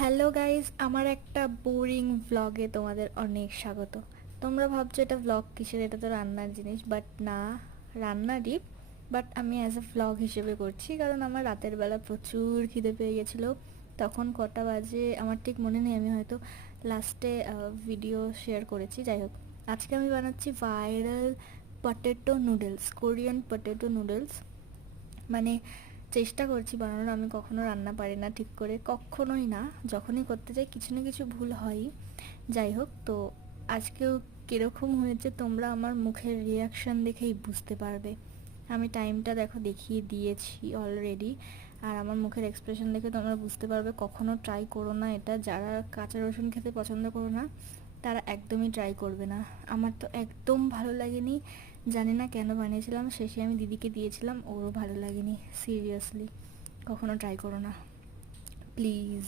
Hello guys, আমার একটা boring ভ্লগে তোমাদের অনেক স্বাগত। তোমরা ভাবছো এটা ভ্লগ কিসের, এটা তো রান্নার জিনিস, বাট না, রান্নারই, বাট আমি অ্যাজ এ ভ্লগ হিসেবে করছি কারণ আমার রাতের বেলা প্রচুর খিদে পেয়ে গেছিলো। তখন কটা বাজে আমার ঠিক মনে নেই, আমি হয়তো লাস্টে ভিডিও শেয়ার করেছি। যাই হোক, আজকে আমি বানাচ্ছি viral potato noodles, Korean potato noodles. মানে চেষ্টা করছি বানানোর, আমি কখনো রান্না পারি না ঠিক করে, কখনোই না। যখনই করতে যাই কিছু না কিছু ভুল হয়ই। যাই হোক, তো আজকেও কীরকম হয়েছে তোমরা আমার মুখের রিয়াকশান দেখেই বুঝতে পারবে। আমি টাইমটা দেখো দেখিয়ে দিয়েছি অলরেডি, আর আমার মুখের এক্সপ্রেশন দেখে তোমরা বুঝতে পারবে। কখনো ট্রাই করো না এটা, যারা কাঁচা রসুন খেতে পছন্দ করো না তারা একদমই ট্রাই করবে না। আমার তো একদম ভালো লাগেনি, জানি না কেন বানিয়েছিলাম, শেষে আমি দিদিকে দিয়েছিলাম, ওরও ভালো লাগেনি। সিরিয়াসলি কখনো ট্রাই করো না প্লিজ।